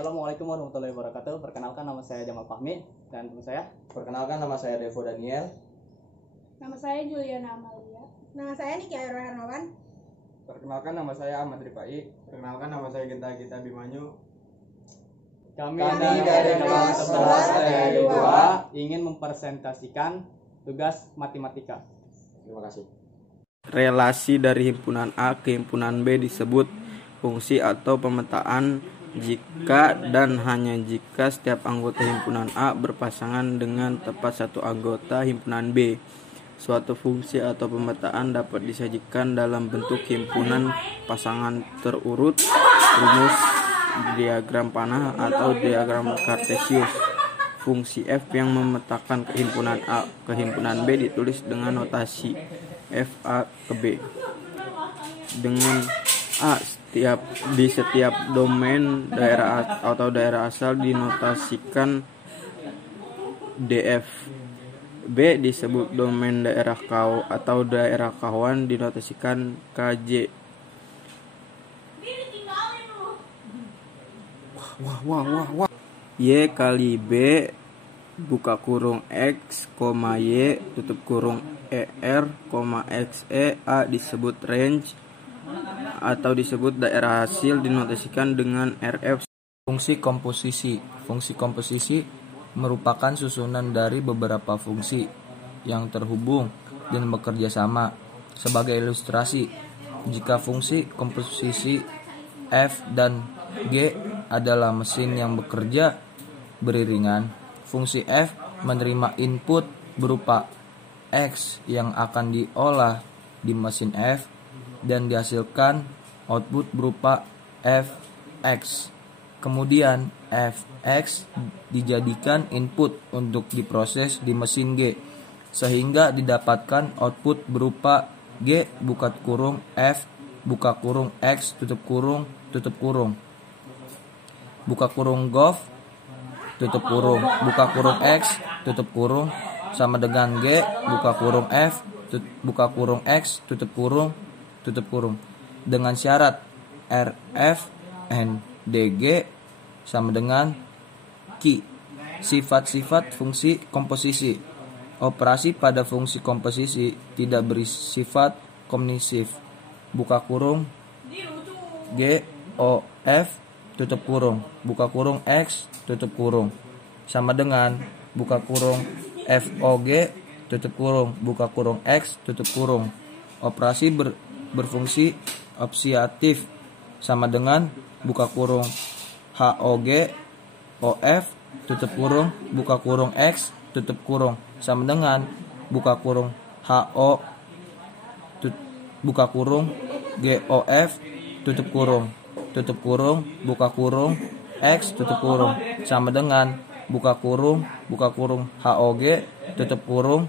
Assalamualaikum warahmatullahi wabarakatuh. Perkenalkan, nama saya Jamal Fahmi dan teman saya. Perkenalkan, nama saya Devo Daniel. Nama saya Juliana Amalia. Nama saya Niki Hermawan. Perkenalkan, nama saya Ahmad Rifai. Perkenalkan, nama saya Gita Bimanyu. Kami dari kelas 11 THI 2 ingin mempresentasikan tugas matematika. Terima kasih. Relasi dari himpunan A ke himpunan B disebut fungsi atau pemetaan jika dan hanya jika setiap anggota himpunan A berpasangan dengan tepat satu anggota himpunan B. Suatu fungsi atau pemetaan dapat disajikan dalam bentuk himpunan pasangan terurut, rumus, diagram panah, atau diagram kartesius. Fungsi F yang memetakan himpunan A ke himpunan B ditulis dengan notasi F A ke B. Dengan A di setiap domain daerah atau daerah asal dinotasikan DF. B disebut domain daerah atau daerah kawan dinotasikan KJ. Y kali B buka kurung X, Y tutup kurung ER, XE. A disebut range atau disebut daerah hasil dinotasikan dengan RF. Fungsi komposisi. Fungsi komposisi merupakan susunan dari beberapa fungsi yang terhubung dan bekerja sama. Sebagai ilustrasi, jika fungsi komposisi F dan G adalah mesin yang bekerja beriringan, fungsi F menerima input berupa X yang akan diolah di mesin F dan dihasilkan output berupa Fx. Kemudian Fx dijadikan input untuk diproses di mesin G, sehingga didapatkan output berupa G buka kurung F buka kurung X tutup kurung buka kurung GOV tutup kurung buka kurung X tutup kurung sama dengan G buka kurung F buka kurung X tutup kurung dengan syarat RF and DG sama dengan Q. Sifat-sifat fungsi komposisi. Operasi pada fungsi komposisi tidak bersifat komunisif. Buka kurung G O F tutup kurung buka kurung X tutup kurung sama dengan buka kurung F O G tutup kurung buka kurung X tutup kurung. Operasi berfungsi opsiatif sama dengan buka kurung HOG OF tutup kurung buka kurung X tutup kurung sama dengan buka kurung HO buka kurung GOF tutup kurung buka kurung X tutup kurung sama dengan buka kurung HOG tutup kurung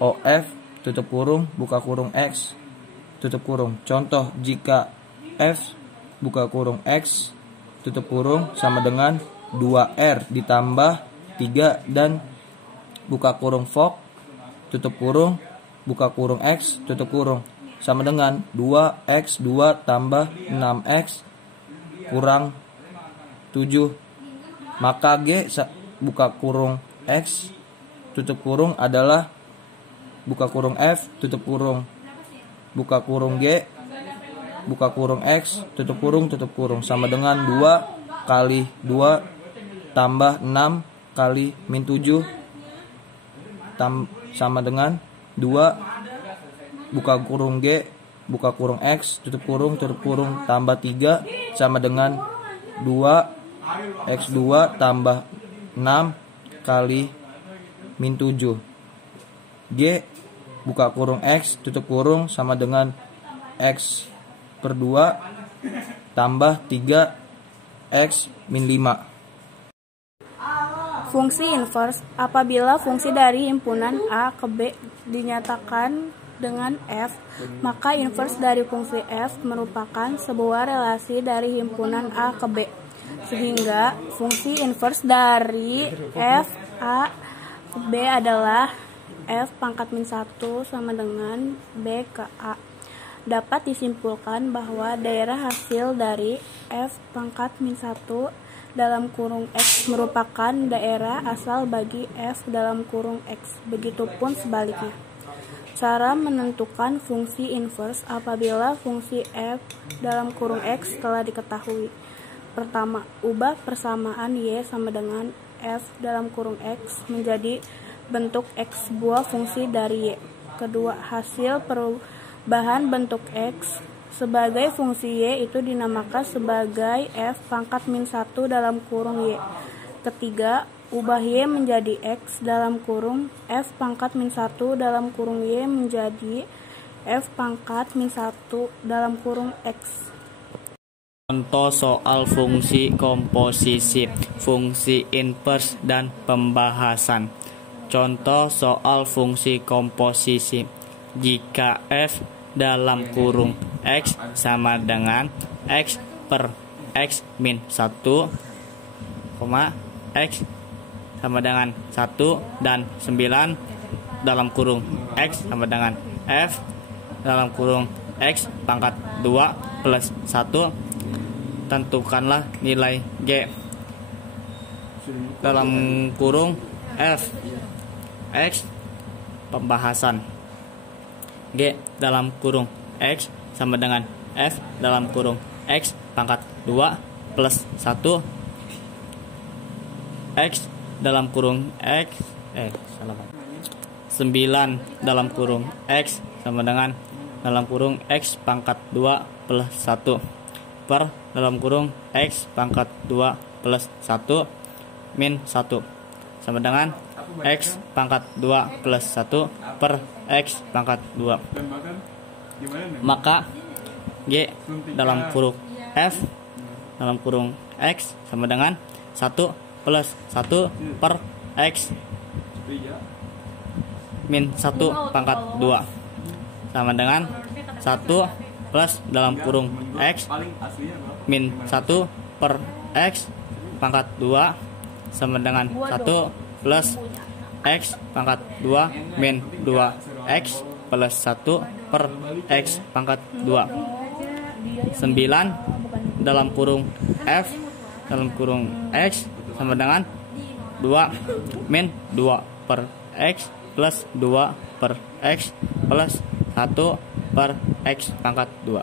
OF tutup kurung buka kurung X tutup kurung. Contoh, jika F buka kurung X tutup kurung sama dengan 2R ditambah 3 dan buka kurung VOC tutup kurung buka kurung X tutup kurung sama dengan 2X2 tambah 6X kurang 7. Maka G buka kurung X tutup kurung adalah buka kurung F tutup kurung buka kurung G buka kurung X tutup kurung sama dengan 2 kali 2 tambah 6 kali min 7 sama dengan 2 buka kurung G buka kurung X tutup kurung tambah 3 sama dengan 2 X2 tambah 6 kali min 7. G buka kurung X tutup kurung sama dengan X per 2 tambah 3 X min 5. Fungsi inverse. Apabila fungsi dari himpunan A ke B dinyatakan dengan F, maka inverse dari fungsi F merupakan sebuah relasi dari himpunan A ke B. Sehingga fungsi inverse dari F A ke B adalah F pangkat min 1 sama dengan B ke A. Dapat disimpulkan bahwa daerah hasil dari F pangkat min 1 dalam kurung X merupakan daerah asal bagi F dalam kurung X. Begitupun sebaliknya. Cara menentukan fungsi inverse apabila fungsi F dalam kurung X telah diketahui. Pertama, ubah persamaan Y sama dengan F dalam kurung X menjadi bentuk X buah fungsi dari Y. Kedua, hasil perubahan bentuk X sebagai fungsi Y itu dinamakan sebagai F pangkat min 1 dalam kurung Y. Ketiga, ubah Y menjadi X dalam kurung F pangkat min 1 dalam kurung Y menjadi F pangkat min 1 dalam kurung X. Contoh soal fungsi komposisi, fungsi inverse, dan pembahasan. Contoh soal fungsi komposisi. Jika F dalam kurung X sama dengan X per X min 1, X sama dengan 1 dan 9 dalam kurung X sama dengan F dalam kurung X pangkat 2 plus 1, tentukanlah nilai G dalam kurung F X pembahasan. G dalam kurung X sama dengan F dalam kurung X pangkat 2 plus 1 X dalam kurung X 9 dalam kurung X sama dengan dalam kurung X pangkat 2 plus 1 per dalam kurung X pangkat 2 plus 1 min 1 sama dengan X pangkat 2 plus 1 per X pangkat 2. Maka G dalam kurung F dalam kurung X sama dengan 1 plus 1 per X min 1 pangkat 2 sama dengan 1 plus dalam kurung X min 1 per X pangkat 2 sama dengan 1 plus X pangkat 2 min 2X plus 1 per X pangkat 2. 9 dalam kurung F dalam kurung X sama dengan 2 min 2 per X plus 2 per X plus 1 per X pangkat 2.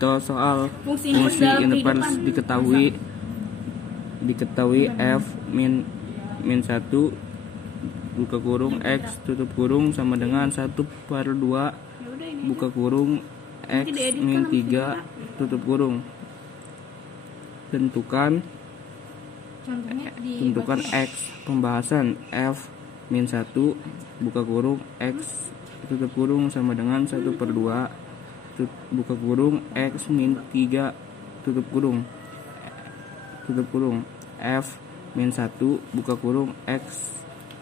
Contoh soal fungsi inverse diketahui F min 1 buka kurung X tutup kurung sama dengan 1 per 2 buka kurung X min 3 tutup kurung. Tentukan X pembahasan F min 1 buka kurung X tutup kurung sama dengan 1 per 2 buka kurung X min 3 tutup kurung F min 1 buka kurung X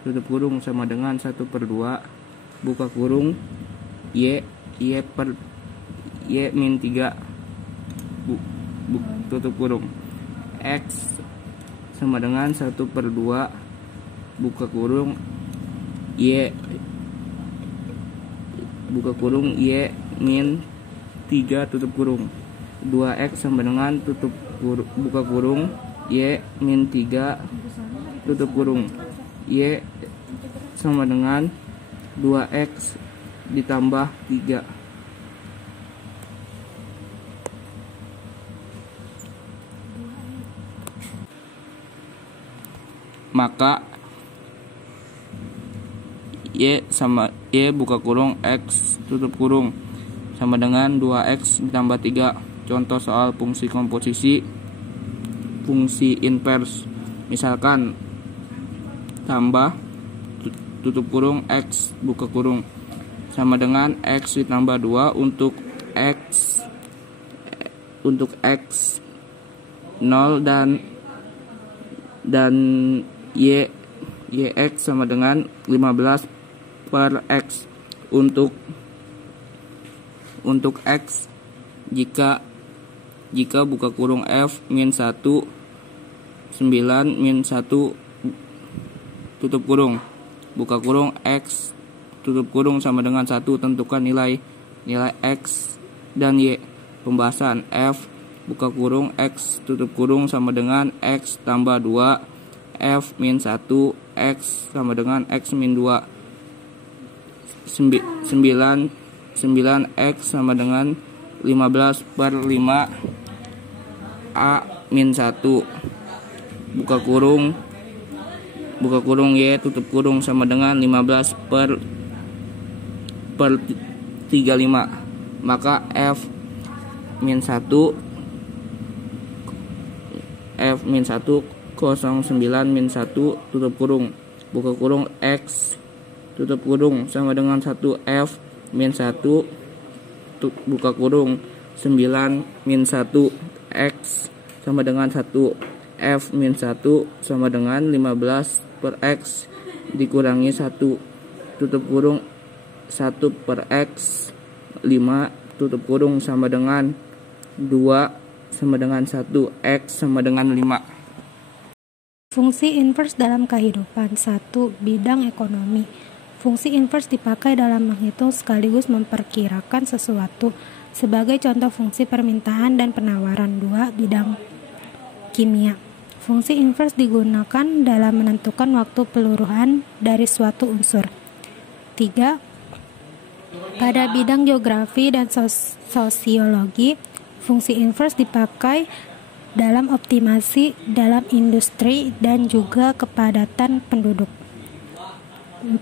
tutup kurung sama dengan 1 per 2 buka kurung Y per Y min 3 tutup kurung X sama dengan 1 per 2 buka kurung Y min 3 tutup kurung 2X sama dengan buka kurung Y min 3 tutup kurung Y sama dengan 2X ditambah 3. Maka Y sama Y buka kurung X tutup kurung sama dengan 2X ditambah 3. Contoh soal fungsi komposisi, fungsi inverse. Misalkan tambah tutup kurung X buka kurung sama dengan X ditambah 2 untuk X 0 dan YX sama dengan 15 per X untuk X jika buka kurung F min 1 9 min 1 tutup kurung buka kurung X tutup kurung sama dengan 1, tentukan nilai X dan Y. Pembahasan F buka kurung X tutup kurung sama dengan X tambah 2 F min 1 X sama dengan X min 2 9 X sama dengan 15 per 5 A min 1 buka kurung Y tutup kurung sama dengan 15 per 35, maka F min 1 09 min 1 tutup kurung buka kurung X tutup kurung sama dengan 1 F min 1 buka kurung 9 min 1 X sama dengan 1 F min 1 sama dengan 15 per X dikurangi 1 tutup kurung 1 per X 5 tutup kurung sama dengan 2 sama dengan 1 X sama dengan 5. Fungsi inverse dalam kehidupan. 1. Bidang ekonomi. Fungsi inverse dipakai dalam menghitung sekaligus memperkirakan sesuatu. Sebagai contoh fungsi permintaan dan penawaran. 2. Bidang kimia. Fungsi inverse digunakan dalam menentukan waktu peluruhan dari suatu unsur. 3. Pada bidang geografi dan sosiologi, fungsi inverse dipakai dalam optimasi dalam industri dan juga kepadatan penduduk. 4.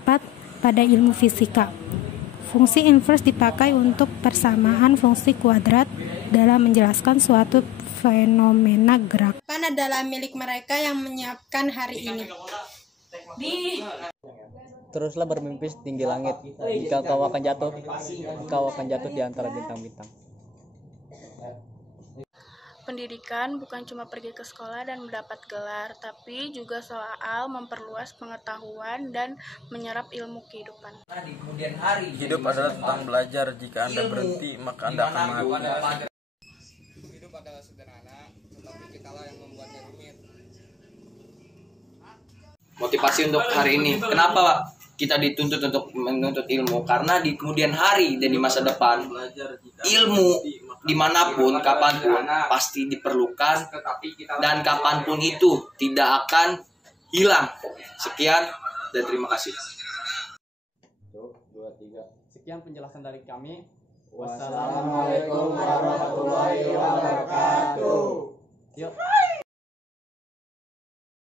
Pada ilmu fisika, fungsi inverse dipakai untuk persamaan fungsi kuadrat dalam menjelaskan suatu fenomena gerak. Pan adalah milik mereka yang menyiapkan hari ini. Teruslah bermimpi setinggi langit. Jika kau akan jatuh di antara bintang-bintang. Pendidikan bukan cuma pergi ke sekolah dan mendapat gelar, tapi juga soal memperluas pengetahuan dan menyerap ilmu kehidupan. Hidup adalah tentang belajar. Jika Anda berhenti, maka Anda akan mati. Hidup adalah sederhana, tetapi kitalah yang membuatnya rumit. Motivasi untuk hari ini. Kenapa kita dituntut untuk menuntut ilmu? Karena di kemudian hari dan di masa depan, ilmu dimanapun, kapanpun pasti diperlukan dan kapanpun itu tidak akan hilang. Sekian dan terima kasih. 2, 3. Sekian penjelasan dari kami. Wassalamualaikum warahmatullahi wabarakatuh. Yuk.